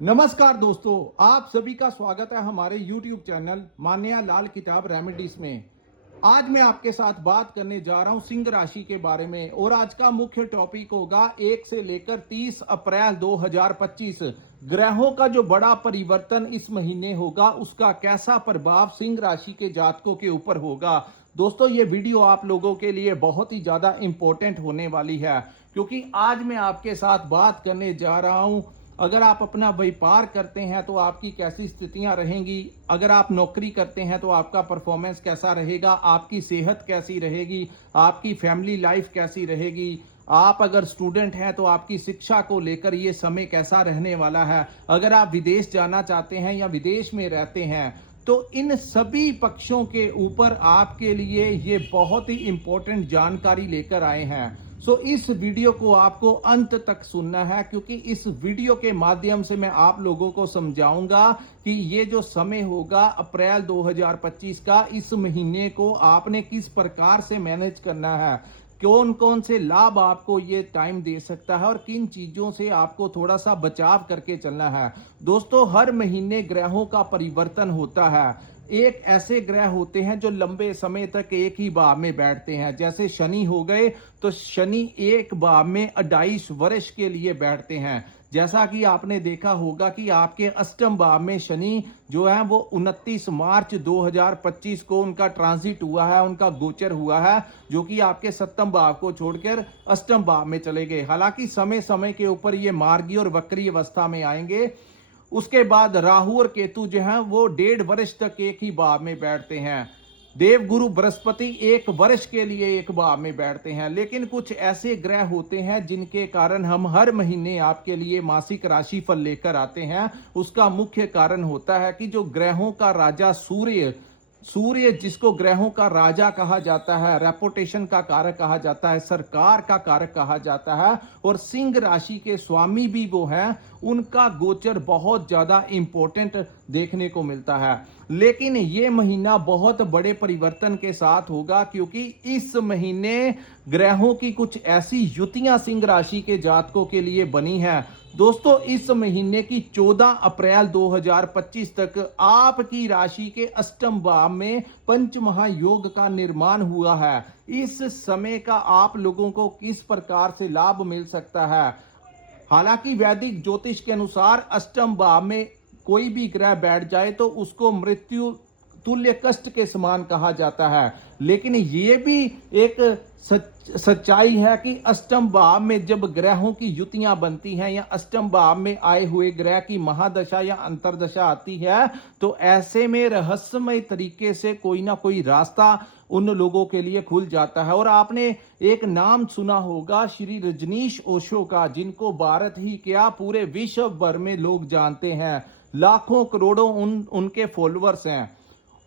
नमस्कार दोस्तों, आप सभी का स्वागत है हमारे YouTube चैनल मान्या लाल किताब रेमेडीज में। आज मैं आपके साथ बात करने जा रहा हूं सिंह राशि के बारे में और आज का मुख्य टॉपिक होगा 1 से लेकर 30 अप्रैल 2025 ग्रहों का जो बड़ा परिवर्तन इस महीने होगा उसका कैसा प्रभाव सिंह राशि के जातकों के ऊपर होगा। दोस्तों, ये वीडियो आप लोगों के लिए बहुत ही ज्यादा इंपॉर्टेंट होने वाली है क्योंकि आज मैं आपके साथ बात करने जा रहा हूं अगर आप अपना व्यापार करते हैं तो आपकी कैसी स्थितियां रहेंगी, अगर आप नौकरी करते हैं तो आपका परफॉर्मेंस कैसा रहेगा, आपकी सेहत कैसी रहेगी, आपकी फैमिली लाइफ कैसी रहेगी, आप अगर स्टूडेंट हैं तो आपकी शिक्षा को लेकर ये समय कैसा रहने वाला है, अगर आप विदेश जाना चाहते हैं या विदेश में रहते हैं तो इन सभी पक्षों के ऊपर आपके लिए ये बहुत ही इंपॉर्टेंट जानकारी लेकर आए हैं। इस वीडियो को आपको अंत तक सुनना है क्योंकि इस वीडियो के माध्यम से मैं आप लोगों को समझाऊंगा कि ये जो समय होगा अप्रैल 2025 का, इस महीने को आपने किस प्रकार से मैनेज करना है, कौन कौन से लाभ आपको ये टाइम दे सकता है और किन चीजों से आपको थोड़ा सा बचाव करके चलना है। दोस्तों, हर महीने ग्रहों का परिवर्तन होता है। एक ऐसे ग्रह होते हैं जो लंबे समय तक एक ही भाव में बैठते हैं, जैसे शनि हो गए तो शनि एक भाव में 28 वर्ष के लिए बैठते हैं। जैसा कि आपने देखा होगा कि आपके अष्टम भाव में शनि जो है वो 29 मार्च 2025 को उनका ट्रांजिट हुआ है, उनका गोचर हुआ है, जो कि आपके सप्तम भाव को छोड़कर अष्टम भाव में चले गए। हालांकि समय समय के ऊपर ये मार्गी और वक्री अवस्था में आएंगे। उसके बाद राहु और केतु जो है वो 1.5 वर्ष तक एक ही भाव में बैठते हैं। देवगुरु बृहस्पति 1 वर्ष के लिए एक भाव में बैठते हैं। लेकिन कुछ ऐसे ग्रह होते हैं जिनके कारण हम हर महीने आपके लिए मासिक राशिफल लेकर आते हैं। उसका मुख्य कारण होता है कि जो ग्रहों का राजा सूर्य जिसको ग्रहों का राजा कहा जाता है, रेपुटेशन का कारक कहा जाता है, सरकार का कारक कहा जाता है, और सिंह राशि के स्वामी भी वो हैं, उनका गोचर बहुत ज्यादा इंपॉर्टेंट देखने को मिलता है। लेकिन ये महीना बहुत बड़े परिवर्तन के साथ होगा क्योंकि इस महीने ग्रहों की कुछ ऐसी युतियां सिंह राशि के जातकों के लिए बनी है। दोस्तों, इस महीने की 14 अप्रैल 2025 तक आपकी राशि के अष्टम भाव में पंच महायोग का निर्माण हुआ है। इस समय का आप लोगों को किस प्रकार से लाभ मिल सकता है? हालांकि वैदिक ज्योतिष के अनुसार अष्टम भाव में कोई भी ग्रह बैठ जाए तो उसको मृत्यु तुल्य कष्ट के समान कहा जाता है। लेकिन ये भी एक सच्चाई है कि अष्टम भाव में जब ग्रहों की युतियां बनती हैं या अष्टम भाव में आए हुए ग्रह की महादशा या अंतरदशा आती है तो ऐसे में रहस्यमय तरीके से कोई ना कोई रास्ता उन लोगों के लिए खुल जाता है। और आपने एक नाम सुना होगा श्री रजनीश ओशो का, जिनको भारत ही क्या पूरे विश्व भर में लोग जानते हैं। लाखों करोड़ों उनके फॉलोअर्स हैं।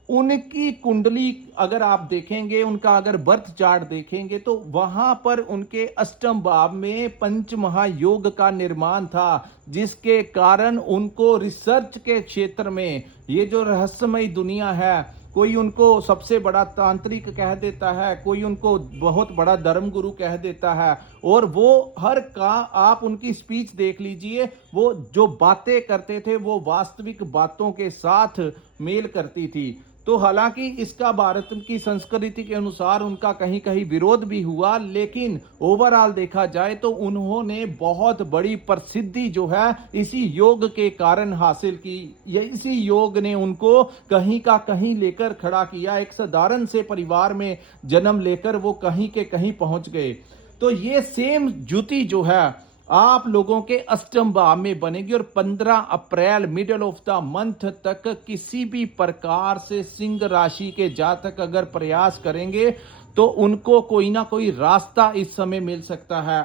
उनकी कुंडली अगर आप देखेंगे, उनका अगर बर्थ चार्ट देखेंगे तो वहां पर उनके अष्टम भाव में पंच महायोग का निर्माण था, जिसके कारण उनको रिसर्च के क्षेत्र में ये जो रहस्यमय दुनिया है, कोई उनको सबसे बड़ा तांत्रिक कह देता है, कोई उनको बहुत बड़ा धर्मगुरु कह देता है, और वो हर का आप उनकी स्पीच देख लीजिए, वो जो बातें करते थे वो वास्तविक बातों के साथ मेल करती थी। तो हालांकि इसका भारत की संस्कृति के अनुसार उनका कहीं कहीं विरोध भी हुआ, लेकिन ओवरऑल देखा जाए तो उन्होंने बहुत बड़ी प्रसिद्धि जो है इसी योग के कारण हासिल की। इसी योग ने उनको कहीं का कहीं लेकर खड़ा किया। एक साधारण से परिवार में जन्म लेकर वो कहीं के कहीं पहुंच गए। तो ये सेम ज्योति जो है आप लोगों के अष्टम भाव में बनेगी और 15 अप्रैल मिडल ऑफ द मंथ तक किसी भी प्रकार से सिंह राशि के जातक अगर प्रयास करेंगे तो उनको कोई ना कोई रास्ता इस समय मिल सकता है।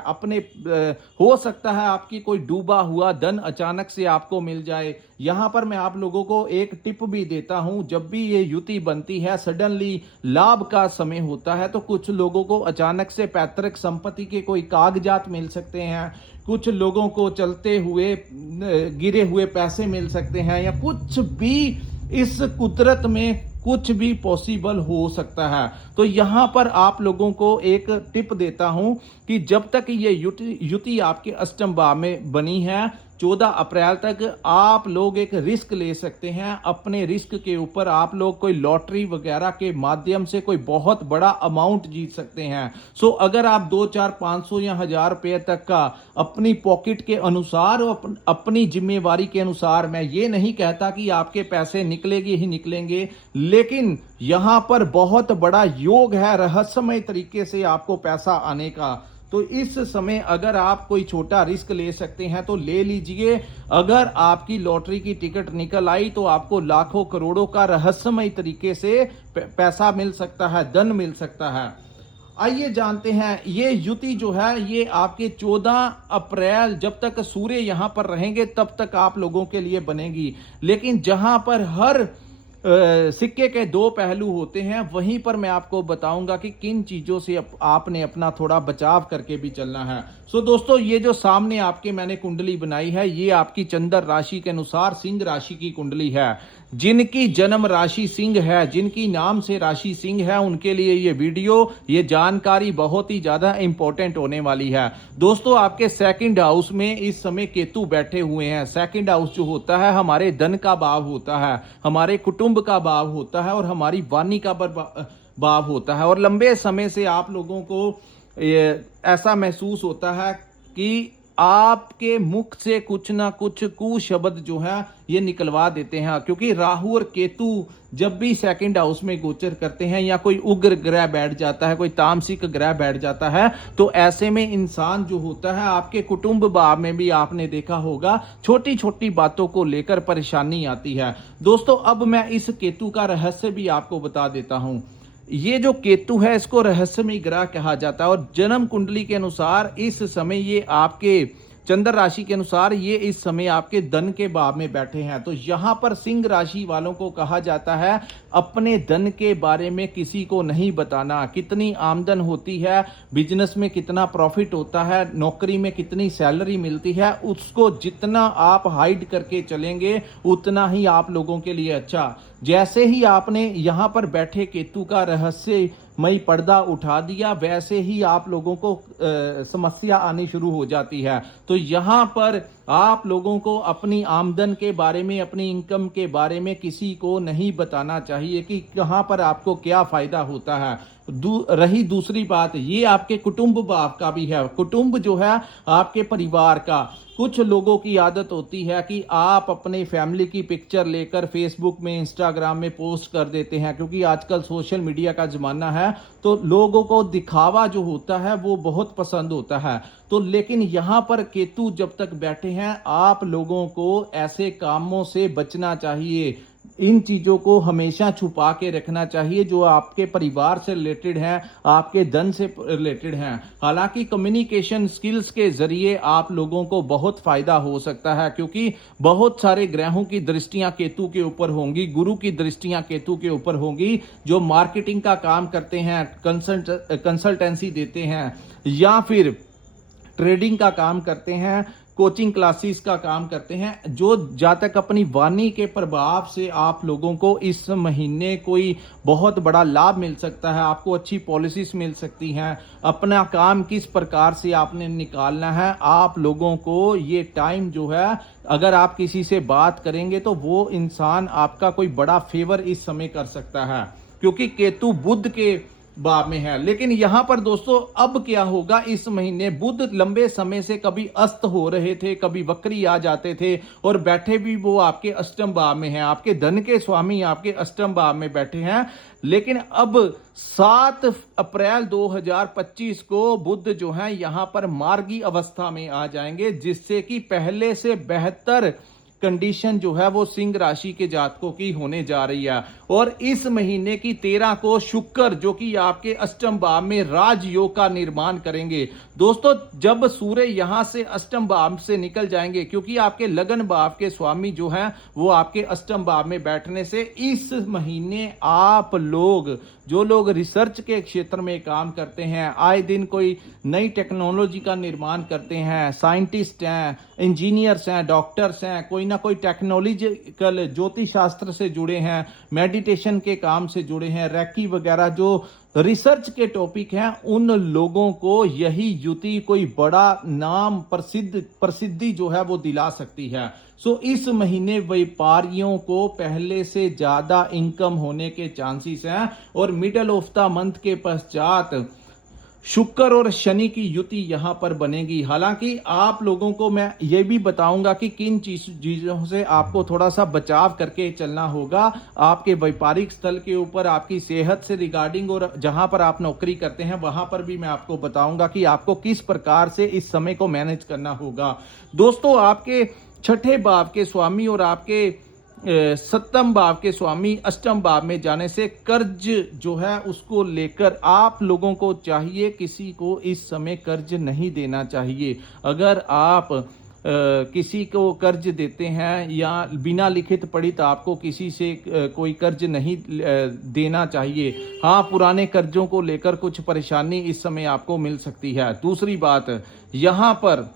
हो सकता है आपकी कोई डूबा हुआ धन अचानक से आपको मिल जाए। यहां पर मैं आप लोगों को एक टिप भी देता हूं, जब भी ये युति बनती है, सडनली लाभ का समय होता है, तो कुछ लोगों को अचानक से पैतृक संपत्ति के कोई कागजात मिल सकते हैं, कुछ लोगों को चलते हुए गिरे हुए पैसे मिल सकते हैं, या कुछ भी इस कुदरत में कुछ भी पॉसिबल हो सकता है। तो यहाँ पर आप लोगों को एक टिप देता हूं कि जब तक ये युति आपके अष्टम भाव में बनी है 14 अप्रैल तक आप लोग एक रिस्क ले सकते हैं। अपने रिस्क के ऊपर आप लोग कोई लॉटरी वगैरह के माध्यम से कोई बहुत बड़ा अमाउंट जीत सकते हैं। सो अगर आप 2, 4, 500 या 1000 रुपये तक का अपनी पॉकेट के अनुसार और अपनी जिम्मेवारी के अनुसार, मैं ये नहीं कहता कि आपके पैसे निकलेंगे ही निकलेंगे, लेकिन यहां पर बहुत बड़ा योग है रहस्यमय तरीके से आपको पैसा आने का। तो इस समय अगर आप कोई छोटा रिस्क ले सकते हैं तो ले लीजिए। अगर आपकी लॉटरी की टिकट निकल आई तो आपको लाखों करोड़ों का रहस्यमय तरीके से पैसा मिल सकता है, धन मिल सकता है। आइए जानते हैं, ये युति जो है ये आपके 14 अप्रैल जब तक सूर्य यहां पर रहेंगे तब तक आप लोगों के लिए बनेगी। लेकिन जहां पर हर सिक्के के दो पहलू होते हैं, वहीं पर मैं आपको बताऊंगा कि किन चीजों से आपने अपना थोड़ा बचाव करके भी चलना है। सो दोस्तों, ये जो सामने आपके मैंने कुंडली बनाई है, ये आपकी चंद्र राशि के अनुसार सिंह राशि की कुंडली है। जिनकी जन्म राशि सिंह है, जिनकी नाम से राशि सिंह है, उनके लिए ये वीडियो, ये जानकारी बहुत ही ज्यादा इंपॉर्टेंट होने वाली है। दोस्तों, आपके सेकंड हाउस में इस समय केतु बैठे हुए हैं। सेकंड हाउस जो होता है हमारे धन का भाव होता है, हमारे कुटुंब का भाव होता है और हमारी वाणी का भाव होता है। और लंबे समय से आप लोगों को ऐसा महसूस होता है कि आपके मुख से कुछ ना कुछ कुशब्द जो है ये निकलवा देते हैं, क्योंकि राहु और केतु जब भी सेकंड हाउस में गोचर करते हैं या कोई उग्र ग्रह बैठ जाता है, कोई तामसिक ग्रह बैठ जाता है, तो ऐसे में इंसान जो होता है आपके कुटुंब भाव में भी आपने देखा होगा छोटी छोटी बातों को लेकर परेशानी आती है। दोस्तों, अब मैं इस केतु का रहस्य भी आपको बता देता हूं। ये जो केतु है इसको रहस्यमय ग्रह कहा जाता है और जन्म कुंडली के अनुसार इस समय ये आपके चंद्र राशि के अनुसार ये इस समय आपके धन के भाव में बैठे हैं। तो यहां पर सिंह राशि वालों को कहा जाता है अपने धन के बारे में किसी को नहीं बताना। कितनी आमदन होती है, बिजनेस में कितना प्रॉफिट होता है, नौकरी में कितनी सैलरी मिलती है, उसको जितना आप हाइड करके चलेंगे उतना ही आप लोगों के लिए अच्छा। जैसे ही आपने यहां पर बैठे केतु का रहस्यमयी पर्दा उठा दिया, वैसे ही आप लोगों को समस्या आनी शुरू हो जाती है। तो यहां पर आप लोगों को अपनी आमदन के बारे में, अपनी इनकम के बारे में किसी को नहीं बताना चाहिए कि कहां पर आपको क्या फायदा होता है। रही दूसरी बात, ये आपके कुटुंब भाव का भी है। कुटुंब जो है आपके परिवार का, कुछ लोगों की आदत होती है कि आप अपने फैमिली की पिक्चर लेकर फेसबुक में, इंस्टाग्राम में पोस्ट कर देते हैं, क्योंकि आजकल सोशल मीडिया का जमाना है तो लोगों को दिखावा जो होता है वो बहुत पसंद होता है। तो लेकिन यहां पर केतु जब तक बैठे हैं, आप लोगों को ऐसे कामों से बचना चाहिए। इन चीजों को हमेशा छुपा के रखना चाहिए जो आपके परिवार से रिलेटेड हैं, आपके धन से रिलेटेड हैं। हालांकि कम्युनिकेशन स्किल्स के जरिए आप लोगों को बहुत फायदा हो सकता है, क्योंकि बहुत सारे ग्रहों की दृष्टियां केतु के ऊपर होंगी, गुरु की दृष्टियां केतु के ऊपर होंगी। जो मार्केटिंग का काम करते हैं, कंसल्टेंसी देते हैं या फिर ट्रेडिंग का काम करते हैं, कोचिंग क्लासेस का काम करते हैं, जो जहाँ तक अपनी वाणी के प्रभाव से आप लोगों को इस महीने कोई बहुत बड़ा लाभ मिल सकता है, आपको अच्छी पॉलिसीज मिल सकती हैं। अपना काम किस प्रकार से आपने निकालना है, आप लोगों को ये टाइम जो है, अगर आप किसी से बात करेंगे तो वो इंसान आपका कोई बड़ा फेवर इस समय कर सकता है, क्योंकि केतु बुध के भाव में है। लेकिन यहां पर दोस्तों अब क्या होगा, इस महीने बुध लंबे समय से कभी अस्त हो रहे थे, कभी वक्री आ जाते थे और बैठे भी वो आपके अष्टम भाव में हैं, आपके धन के स्वामी आपके अष्टम भाव में बैठे हैं। लेकिन अब 7 अप्रैल 2025 को बुध जो है यहां पर मार्गी अवस्था में आ जाएंगे, जिससे कि पहले से बेहतर कंडीशन जो है वो सिंह राशि के जातकों की होने जा रही है। और इस महीने की 13 को शुक्र जो कि आपके अष्टम भाव में राजयोग का निर्माण करेंगे। दोस्तों, जब सूर्य यहां से अष्टम भाव से निकल जाएंगे, क्योंकि आपके लगन भाव के स्वामी जो हैं वो आपके अष्टम भाव में बैठने से इस महीने आप लोग, जो लोग रिसर्च के क्षेत्र में काम करते हैं, आए दिन कोई नई टेक्नोलॉजी का निर्माण करते हैं, साइंटिस्ट हैं, इंजीनियर्स हैं, डॉक्टर्स हैं, कोई ना ना कोई टेक्नोलॉजिकल ज्योतिष शास्त्र से जुड़े हैं, मेडिटेशन के काम से जुड़े हैं, रैकी वगैरह जो रिसर्च के टॉपिक हैं, उन लोगों को यही युति कोई बड़ा नाम प्रसिद्धि जो है वो दिला सकती है। सो इस महीने व्यापारियों को पहले से ज्यादा इनकम होने के चांसेस हैं और मिडल ऑफ द मंथ के पश्चात शुक्र और शनि की युति यहां पर बनेगी। हालांकि आप लोगों को मैं ये भी बताऊंगा कि किन चीजों से आपको थोड़ा सा बचाव करके चलना होगा आपके व्यापारिक स्थल के ऊपर, आपकी सेहत से रिगार्डिंग, और जहां पर आप नौकरी करते हैं वहां पर भी मैं आपको बताऊंगा कि आपको किस प्रकार से इस समय को मैनेज करना होगा। दोस्तों, आपके छठे भाव के स्वामी और आपके सप्तम भाव के स्वामी अष्टम भाव में जाने से कर्ज जो है उसको लेकर आप लोगों को चाहिए किसी को इस समय कर्ज नहीं देना चाहिए। अगर आप किसी को कर्ज देते हैं या बिना लिखित पढ़ित आपको किसी से कोई कर्ज नहीं देना चाहिए। हाँ, पुराने कर्जों को लेकर कुछ परेशानी इस समय आपको मिल सकती है। दूसरी बात, यहां पर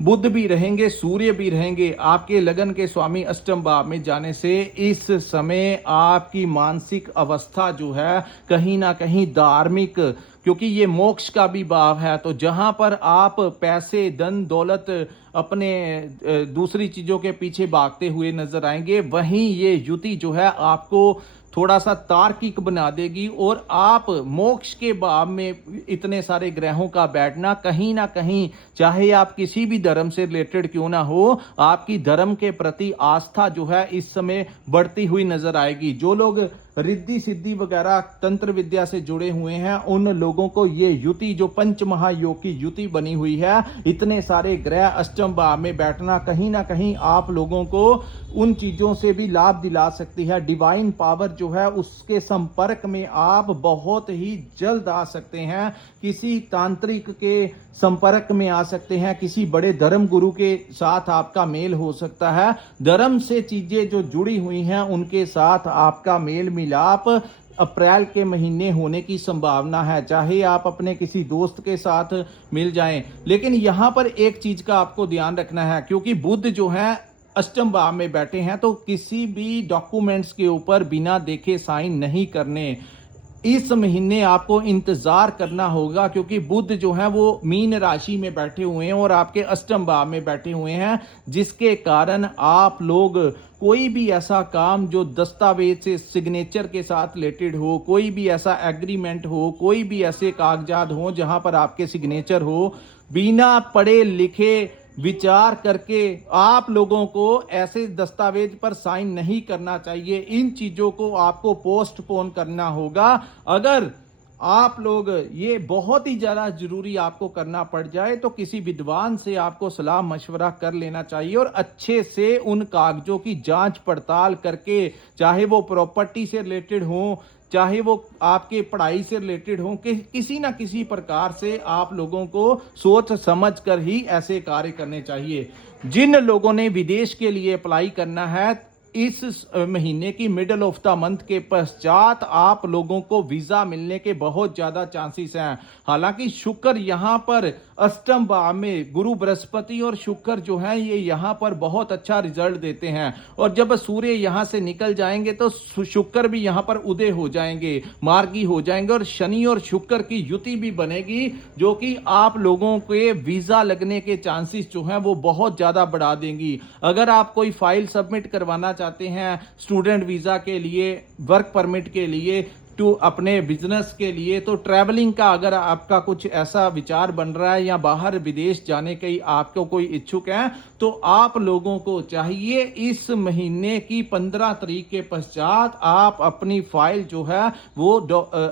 बुध भी रहेंगे, सूर्य भी रहेंगे, आपके लगन के स्वामी अष्टम भाव में जाने से इस समय आपकी मानसिक अवस्था जो है कहीं ना कहीं धार्मिक, क्योंकि ये मोक्ष का भी भाव है, तो जहां पर आप पैसे, धन दौलत, अपने दूसरी चीजों के पीछे भागते हुए नजर आएंगे, वहीं ये युति जो है आपको थोड़ा सा तार्किक बना देगी और आप मोक्ष के भाव में इतने सारे ग्रहों का बैठना कहीं ना कहीं, चाहे आप किसी भी धर्म से रिलेटेड क्यों ना हो, आपकी धर्म के प्रति आस्था जो है इस समय बढ़ती हुई नजर आएगी। जो लोग रिद्धि सिद्धि वगैरह तंत्र विद्या से जुड़े हुए हैं उन लोगों को ये युति जो पंच महायोग की युति बनी हुई है, इतने सारे ग्रह अष्टम भाव में बैठना कहीं ना कहीं आप लोगों को उन चीजों से भी लाभ दिला सकती है। डिवाइन पावर जो है उसके संपर्क में आप बहुत ही जल्द आ सकते हैं, किसी तांत्रिक के संपर्क में आ सकते हैं, किसी बड़े धर्म गुरु के साथ आपका मेल हो सकता है। धर्म से चीजें जो जुड़ी हुई हैं उनके साथ आपका मेल मिलाप अप्रैल के महीने होने की संभावना है, चाहे आप अपने किसी दोस्त के साथ मिल जाएं। लेकिन यहां पर एक चीज का आपको ध्यान रखना है, क्योंकि बुध जो है अष्टम भाव में बैठे हैं, तो किसी भी डॉक्यूमेंट्स के ऊपर बिना देखे साइन नहीं करने। इस महीने आपको इंतजार करना होगा, क्योंकि बुध जो है वो मीन राशि में बैठे हुए हैं और आपके अष्टम भाव में बैठे हुए हैं, जिसके कारण आप लोग कोई भी ऐसा काम जो दस्तावेज से सिग्नेचर के साथ रिलेटेड हो, कोई भी ऐसा एग्रीमेंट हो, कोई भी ऐसे कागजात हो जहां पर आपके सिग्नेचर हो, बिना पढ़े लिखे विचार करके आप लोगों को ऐसे दस्तावेज पर साइन नहीं करना चाहिए। इन चीजों को आपको पोस्टपोन करना होगा। अगर आप लोग ये बहुत ही ज्यादा जरूरी आपको करना पड़ जाए तो किसी विद्वान से आपको सलाह मशवरा कर लेना चाहिए और अच्छे से उन कागजों की जांच पड़ताल करके, चाहे वो प्रॉपर्टी से रिलेटेड हो, चाहे वो आपके पढ़ाई से रिलेटेड हो, कि किसी ना किसी प्रकार से आप लोगों को सोच समझ कर ही ऐसे कार्य करने चाहिए। जिन लोगों ने विदेश के लिए अप्लाई करना है, इस महीने की मिडल ऑफ द मंथ के पश्चात आप लोगों को वीजा मिलने के बहुत ज्यादा चांसेस हैं। हालांकि शुक्र यहां पर अष्टम भाव में, गुरु बृहस्पति और शुक्र जो है ये यहां पर बहुत अच्छा रिजल्ट देते हैं, और जब सूर्य यहां से निकल जाएंगे तो शुक्र भी यहां पर उदय हो जाएंगे, मार्गी हो जाएंगे, और शनि और शुक्र की युति भी बनेगी, जो कि आप लोगों के वीजा लगने के चांसेस जो है वो बहुत ज्यादा बढ़ा देंगी। अगर आप कोई फाइल सबमिट करवाना चाहते हैं स्टूडेंट वीजा के लिए, वर्क परमिट के लिए, टू अपने बिजनेस के लिए, तो ट्रैवलिंग का अगर आपका कुछ ऐसा विचार बन रहा है या बाहर विदेश जाने के आपको कोई इच्छुक है, तो आप लोगों को चाहिए इस महीने की 15 तारीख के पश्चात आप अपनी फाइल जो है वो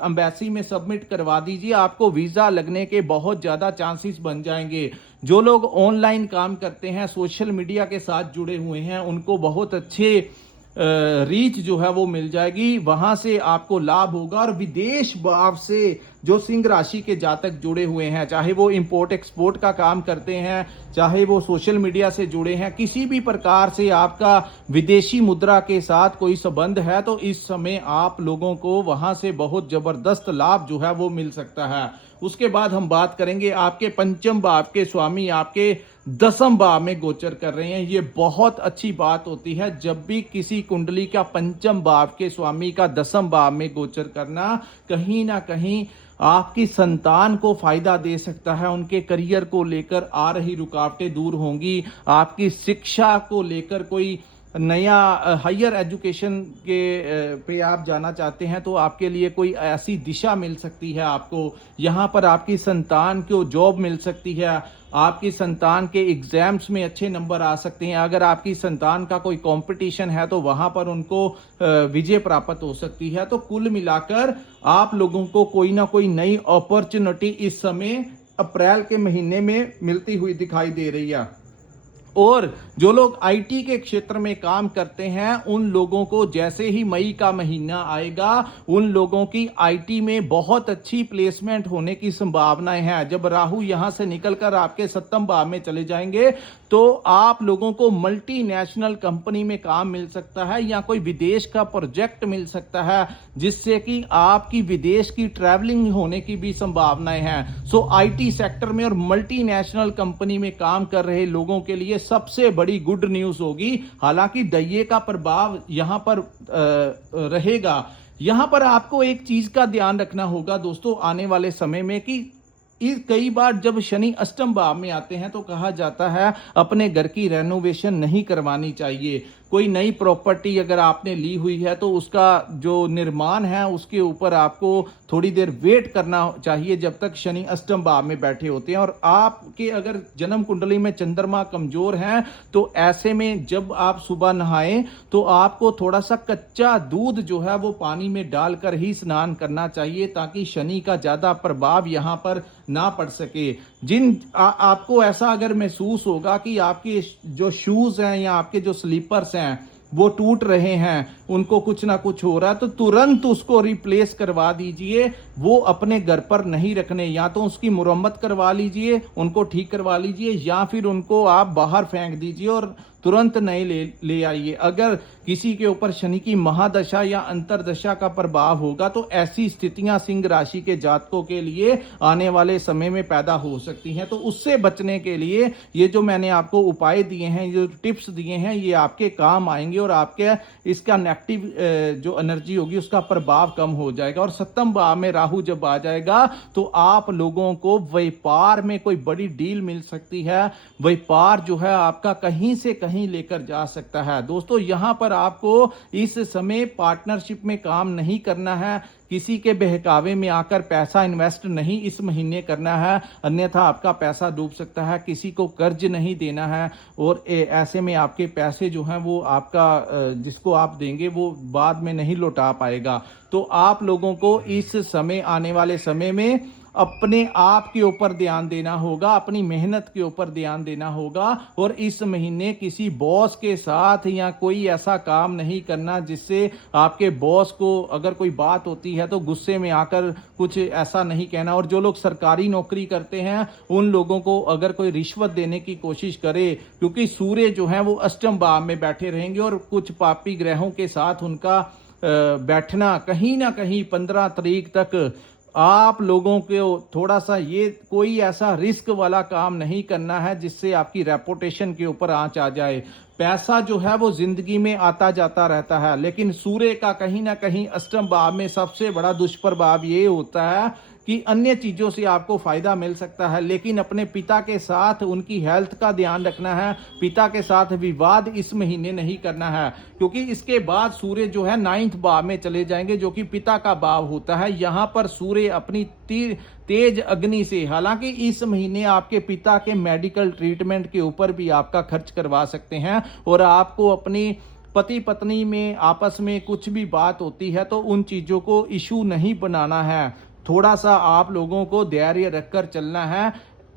एम्बेसी में सबमिट करवा दीजिए। आपको वीजा लगने के बहुत ज्यादा चांसेस बन जाएंगे। जो लोग ऑनलाइन काम करते हैं, सोशल मीडिया के साथ जुड़े हुए हैं, उनको बहुत अच्छे रीच जो है वो मिल जाएगी, वहां से आपको लाभ होगा। और विदेश भाव से जो सिंह राशि के जातक जुड़े हुए हैं, चाहे वो इंपोर्ट एक्सपोर्ट का काम करते हैं, चाहे वो सोशल मीडिया से जुड़े हैं, किसी भी प्रकार से आपका विदेशी मुद्रा के साथ कोई संबंध है, तो इस समय आप लोगों को वहां से बहुत जबरदस्त लाभ जो है वो मिल सकता है। उसके बाद हम बात करेंगे आपके पंचम भाव के स्वामी आपके दसम भाव में गोचर कर रहे हैं। ये बहुत अच्छी बात होती है जब भी किसी कुंडली का पंचम भाव के स्वामी का दसम भाव में गोचर करना कहीं ना कहीं आपकी संतान को फायदा दे सकता है। उनके करियर को लेकर आ रही रुकावटें दूर होंगी। आपकी शिक्षा को लेकर कोई नया हायर एजुकेशन के पे आप जाना चाहते हैं तो आपके लिए कोई ऐसी दिशा मिल सकती है। आपको यहाँ पर आपकी संतान को जॉब मिल सकती है। आपकी संतान के एग्जाम्स में अच्छे नंबर आ सकते हैं। अगर आपकी संतान का कोई कंपटीशन है तो वहां पर उनको विजय प्राप्त हो सकती है। तो कुल मिलाकर आप लोगों को कोई ना कोई नई अपॉर्चुनिटी इस समय अप्रैल के महीने में मिलती हुई दिखाई दे रही है। और जो लोग आईटी के क्षेत्र में काम करते हैं उन लोगों को जैसे ही मई का महीना आएगा उन लोगों की आईटी में बहुत अच्छी प्लेसमेंट होने की संभावनाएं हैं। जब राहु यहां से निकलकर आपके सप्तम भाव में चले जाएंगे तो आप लोगों को मल्टीनेशनल कंपनी में काम मिल सकता है या कोई विदेश का प्रोजेक्ट मिल सकता है जिससे कि आपकी विदेश की ट्रैवलिंग होने की भी संभावनाएं हैं। सो आईटी सेक्टर में और मल्टीनेशनल कंपनी में काम कर रहे लोगों के लिए सबसे बड़ी गुड न्यूज होगी। हालांकि दैये का प्रभाव यहां पर रहेगा। यहां पर आपको एक चीज का ध्यान रखना होगा दोस्तों आने वाले समय में कि कई बार जब शनि अष्टम भाव में आते हैं तो कहा जाता है अपने घर की रेनोवेशन नहीं करवानी चाहिए। कोई नई प्रॉपर्टी अगर आपने ली हुई है तो उसका जो निर्माण है उसके ऊपर आपको थोड़ी देर वेट करना चाहिए जब तक शनि अष्टम भाव में बैठे होते हैं। और आपके अगर जन्म कुंडली में चंद्रमा कमजोर है तो ऐसे में जब आप सुबह नहाएं तो आपको थोड़ा सा कच्चा दूध जो है वो पानी में डालकर ही स्नान करना चाहिए ताकि शनि का ज्यादा प्रभाव यहां पर ना पड़ सके। आपको ऐसा अगर महसूस होगा कि आपके जो शूज हैं या आपके जो स्लीपर्स हैं वो टूट रहे हैं, उनको कुछ ना कुछ हो रहा है, तो तुरंत उसको रिप्लेस करवा दीजिए। वो अपने घर पर नहीं रखने, या तो उसकी मुरम्मत करवा लीजिए, उनको ठीक करवा लीजिए, या फिर उनको आप बाहर फेंक दीजिए और तुरंत नए ले आइए। अगर किसी के ऊपर शनि की महादशा या अंतरदशा का प्रभाव होगा तो ऐसी स्थितियां सिंह राशि के जातकों के लिए आने वाले समय में पैदा हो सकती हैं। तो उससे बचने के लिए ये जो मैंने आपको उपाय दिए हैं, जो टिप्स दिए हैं, ये आपके काम आएंगे और आपके इसका नेगेटिव जो एनर्जी होगी उसका प्रभाव कम हो जाएगा। और सप्तम भाव में राहु जब आ जाएगा तो आप लोगों को व्यापार में कोई बड़ी डील मिल सकती है। व्यापार जो है आपका कहीं से कहीं लेकर जा सकता है। दोस्तों यहां पर आपको इस समय पार्टनरशिप में काम नहीं करना है, किसी के बहकावे में आकर पैसा इन्वेस्ट नहीं इस महीने करना है, अन्यथा आपका पैसा डूब सकता है। किसी को कर्ज नहीं देना है और ऐसे में आपके पैसे जो हैं वो आपका जिसको आप देंगे वो बाद में नहीं लौटा पाएगा। तो आप लोगों को इस समय आने वाले समय में अपने आप के ऊपर ध्यान देना होगा, अपनी मेहनत के ऊपर ध्यान देना होगा। और इस महीने किसी बॉस के साथ या कोई ऐसा काम नहीं करना जिससे आपके बॉस को अगर कोई बात होती है तो गुस्से में आकर कुछ ऐसा नहीं कहना। और जो लोग सरकारी नौकरी करते हैं उन लोगों को अगर कोई रिश्वत देने की कोशिश करे, क्योंकि सूर्य जो है वो अष्टम भाव में बैठे रहेंगे और कुछ पापी ग्रहों के साथ उनका बैठना कहीं ना कहीं 15 तारीख तक आप लोगों को थोड़ा सा ये कोई ऐसा रिस्क वाला काम नहीं करना है जिससे आपकी रेपुटेशन के ऊपर आंच आ जाए। पैसा जो है वो जिंदगी में आता जाता रहता है, लेकिन सूर्य का कहीं ना कहीं अष्टम भाव में सबसे बड़ा दुष्प्रभाव ये होता है कि अन्य चीजों से आपको फायदा मिल सकता है, लेकिन अपने पिता के साथ उनकी हेल्थ का ध्यान रखना है। पिता के साथ विवाद इस महीने नहीं करना है, क्योंकि इसके बाद सूर्य जो है 9th भाव में चले जाएंगे जो कि पिता का भाव होता है। यहां पर सूर्य अपनी तेज अग्नि से, हालांकि इस महीने आपके पिता के मेडिकल ट्रीटमेंट के ऊपर भी आपका खर्च करवा सकते हैं। और आपको अपनी पति पत्नी में आपस में कुछ भी बात होती है तो उन चीजों को इशू नहीं बनाना है। थोड़ा सा आप लोगों को धैर्य रखकर चलना है।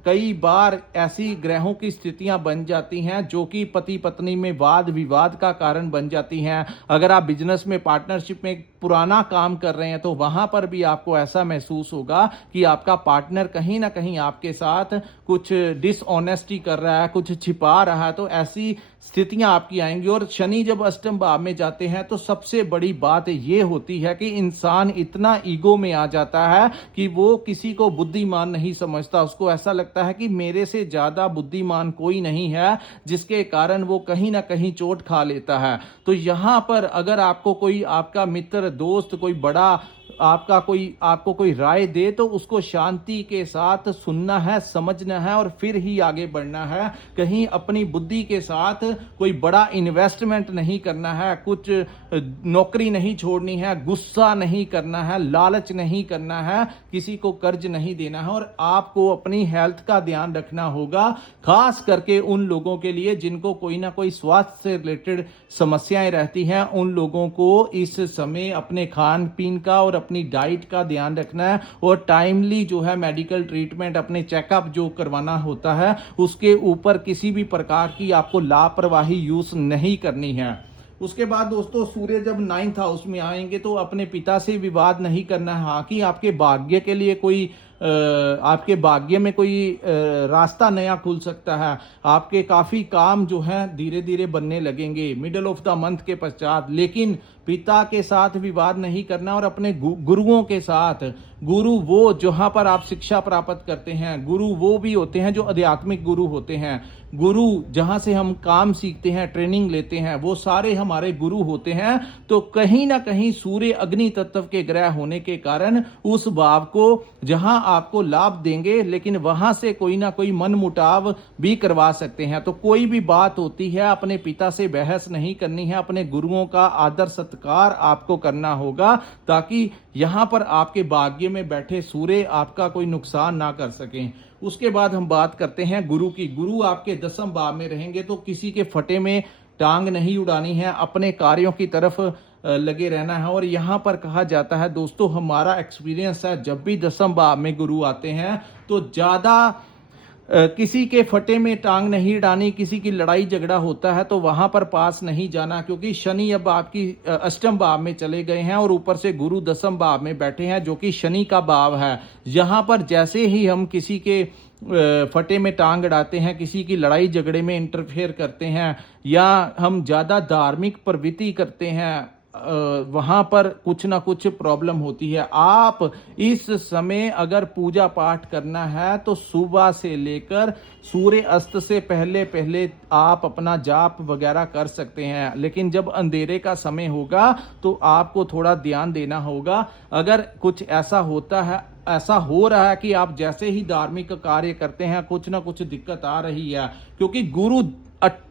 कई बार ऐसी ग्रहों की स्थितियां बन जाती हैं जो कि पति पत्नी में वाद विवाद का कारण बन जाती हैं। अगर आप बिजनेस में पार्टनरशिप में पुराना काम कर रहे हैं तो वहां पर भी आपको ऐसा महसूस होगा कि आपका पार्टनर कहीं ना कहीं आपके साथ कुछ डिसऑनेस्टी कर रहा है, कुछ छिपा रहा है। तो ऐसी स्थितियां आपकी आएंगी। और शनि जब अष्टम भाव में जाते हैं तो सबसे बड़ी बात यह होती है कि इंसान इतना ईगो में आ जाता है कि वो किसी को बुद्धिमान नहीं समझता। उसको ऐसा लगता है कि मेरे से ज्यादा बुद्धिमान कोई नहीं है, जिसके कारण वो कहीं ना कहीं चोट खा लेता है। तो यहां पर अगर आपको कोई आपका मित्र, दोस्त, कोई बड़ा आपको कोई राय दे तो उसको शांति के साथ सुनना है, समझना है और फिर ही आगे बढ़ना है। कहीं अपनी बुद्धि के साथ कोई बड़ा इन्वेस्टमेंट नहीं करना है, कुछ नौकरी नहीं छोड़नी है, गुस्सा नहीं करना है, लालच नहीं करना है, किसी को कर्ज नहीं देना है। और आपको अपनी हेल्थ का ध्यान रखना होगा, खास करके उन लोगों के लिए जिनको कोई ना कोई स्वास्थ्य से रिलेटेड समस्याएं रहती हैं। उन लोगों को इस समय अपने खान पीन का और अपनी डाइट का ध्यान रखना है और टाइमली जो है मेडिकल ट्रीटमेंट, अपने चेकअप जो करवाना होता है, उसके ऊपर किसी भी प्रकार की आपको लापरवाही यूज नहीं करनी है। उसके बाद दोस्तों, सूर्य जब 9th हाउस में आएंगे तो अपने पिता से विवाद नहीं करना है। हाँ कि आपके भाग्य के लिए कोई आपके भाग्य में कोई रास्ता नया खुल सकता है। आपके काफी काम जो है धीरे धीरे बनने लगेंगे मिडिल ऑफ द मंथ के पश्चात। लेकिन पिता के साथ विवाद नहीं करना और अपने गुरुओं के साथ, गुरु वो जहां पर आप शिक्षा प्राप्त करते हैं, गुरु वो भी होते हैं जो आध्यात्मिक गुरु होते हैं। गुरु जहां से हम काम सीखते हैं, ट्रेनिंग लेते हैं, वो सारे हमारे गुरु होते हैं। तो कहीं ना कहीं सूर्य अग्नि तत्व के ग्रह होने के कारण उस भाव को जहां आपको लाभ देंगे, लेकिन वहां से कोई ना कोई मनमुटाव भी करवा सकते हैं। तो कोई भी बात होती है, अपने पिता से बहस नहीं करनी है, अपने गुरुओं का आदर सत्कार आपको करना होगा, ताकि यहां पर आपके भाग्य में बैठे सूर्य आपका कोई नुकसान ना कर सकें। उसके बाद हम बात करते हैं गुरु की। गुरु आपके 10वें भाव में रहेंगे तो किसी के फटे में टांग नहीं उड़ानी है, अपने कार्यों की तरफ लगे रहना है। और यहां पर कहा जाता है दोस्तों, हमारा एक्सपीरियंस है, जब भी 10वें भाव में गुरु आते हैं तो ज्यादा किसी के फटे में टांग नहीं डानी, किसी की लड़ाई झगड़ा होता है तो वहां पर पास नहीं जाना, क्योंकि शनि अब आपकी अष्टम भाव में चले गए हैं और ऊपर से गुरु 10वें भाव में बैठे हैं जो कि शनि का भाव है। यहां पर जैसे ही हम किसी के फटे में टांग अड़ाते हैं, किसी की लड़ाई झगड़े में इंटरफेयर करते हैं, या हम ज्यादा धार्मिक प्रवृत्ति करते हैं, वहां पर कुछ ना कुछ प्रॉब्लम होती है। आप इस समय अगर पूजा पाठ करना है तो सुबह से लेकर सूर्य अस्त से पहले पहले आप अपना जाप वगैरह कर सकते हैं। लेकिन जब अंधेरे का समय होगा तो आपको थोड़ा ध्यान देना होगा। अगर कुछ ऐसा होता है, ऐसा हो रहा है कि आप जैसे ही धार्मिक कार्य करते हैं कुछ ना कुछ दिक्कत आ रही है, क्योंकि गुरु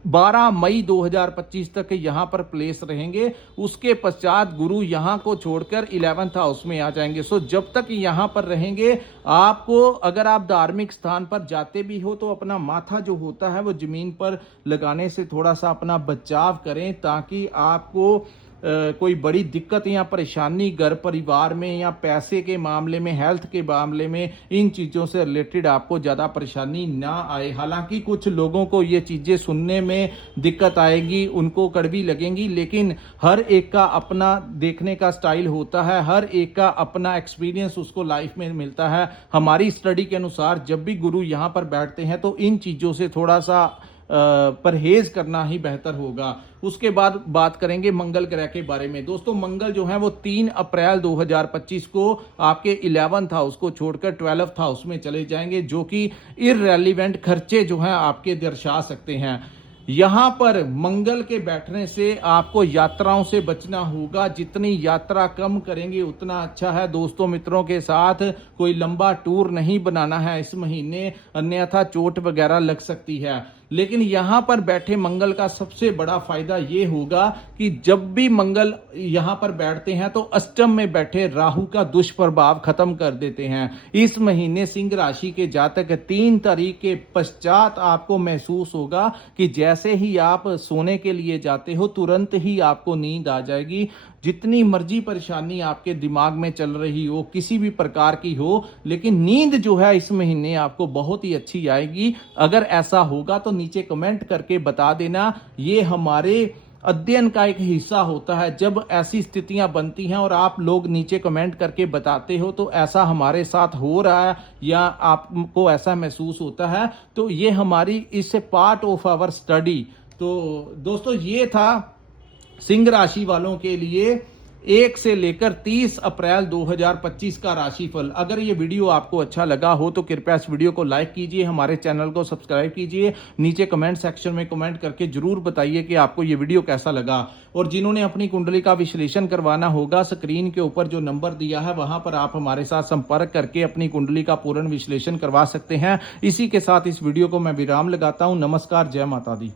12 मई 2025 तक यहां पर प्लेस रहेंगे। उसके पश्चात गुरु यहां को छोड़कर 11th हाउस में आ जाएंगे। सो जब तक यहां पर रहेंगे, आपको अगर आप धार्मिक स्थान पर जाते भी हो तो अपना माथा जो होता है वो जमीन पर लगाने से थोड़ा सा अपना बचाव करें, ताकि आपको कोई बड़ी दिक्कत या परेशानी घर परिवार में या पैसे के मामले में, हेल्थ के मामले में, इन चीज़ों से रिलेटेड आपको ज़्यादा परेशानी ना आए। हालांकि कुछ लोगों को ये चीज़ें सुनने में दिक्कत आएगी, उनको कड़वी लगेंगी, लेकिन हर एक का अपना देखने का स्टाइल होता है, हर एक का अपना एक्सपीरियंस उसको लाइफ में मिलता है। हमारी स्टडी के अनुसार जब भी गुरु यहाँ पर बैठते हैं तो इन चीज़ों से थोड़ा सा परहेज करना ही बेहतर होगा। उसके बाद बात करेंगे मंगल ग्रह के बारे में। दोस्तों, मंगल जो है वो 3 अप्रैल 2025 को आपके 11th हाउस को छोड़कर 12th हाउस में चले जाएंगे, जो कि इररेलीवेंट खर्चे जो हैं आपके दर्शा सकते हैं। यहां पर मंगल के बैठने से आपको यात्राओं से बचना होगा। जितनी यात्रा कम करेंगे उतना अच्छा है। दोस्तों मित्रों के साथ कोई लंबा टूर नहीं बनाना है इस महीने, अन्यथा चोट वगैरह लग सकती है। लेकिन यहां पर बैठे मंगल का सबसे बड़ा फायदा यह होगा कि जब भी मंगल यहां पर बैठते हैं तो अष्टम में बैठे राहु का दुष्प्रभाव खत्म कर देते हैं। इस महीने सिंह राशि के जातक 3 तारीख के पश्चात आपको महसूस होगा कि जैसे ही आप सोने के लिए जाते हो तुरंत ही आपको नींद आ जाएगी। जितनी मर्जी परेशानी आपके दिमाग में चल रही हो, किसी भी प्रकार की हो, लेकिन नींद जो है इस महीने आपको बहुत ही अच्छी आएगी। अगर ऐसा होगा तो नीचे कमेंट करके बता देना। ये हमारे अध्ययन का एक हिस्सा होता है। जब ऐसी स्थितियां बनती हैं और आप लोग नीचे कमेंट करके बताते हो तो ऐसा हमारे साथ हो रहा है या आपको ऐसा महसूस होता है, तो ये हमारी इस पार्ट ऑफ आवर स्टडी। तो दोस्तों ये था सिंह राशि वालों के लिए 1 से लेकर 30 अप्रैल 2025 का राशिफल। अगर ये वीडियो आपको अच्छा लगा हो तो कृपया इस वीडियो को लाइक कीजिए, हमारे चैनल को सब्सक्राइब कीजिए, नीचे कमेंट सेक्शन में कमेंट करके जरूर बताइए कि आपको ये वीडियो कैसा लगा। और जिन्होंने अपनी कुंडली का विश्लेषण करवाना होगा, स्क्रीन के ऊपर जो नंबर दिया है वहां पर आप हमारे साथ संपर्क करके अपनी कुंडली का पूर्ण विश्लेषण करवा सकते हैं। इसी के साथ इस वीडियो को मैं विराम लगाता हूं। नमस्कार, जय माता दी।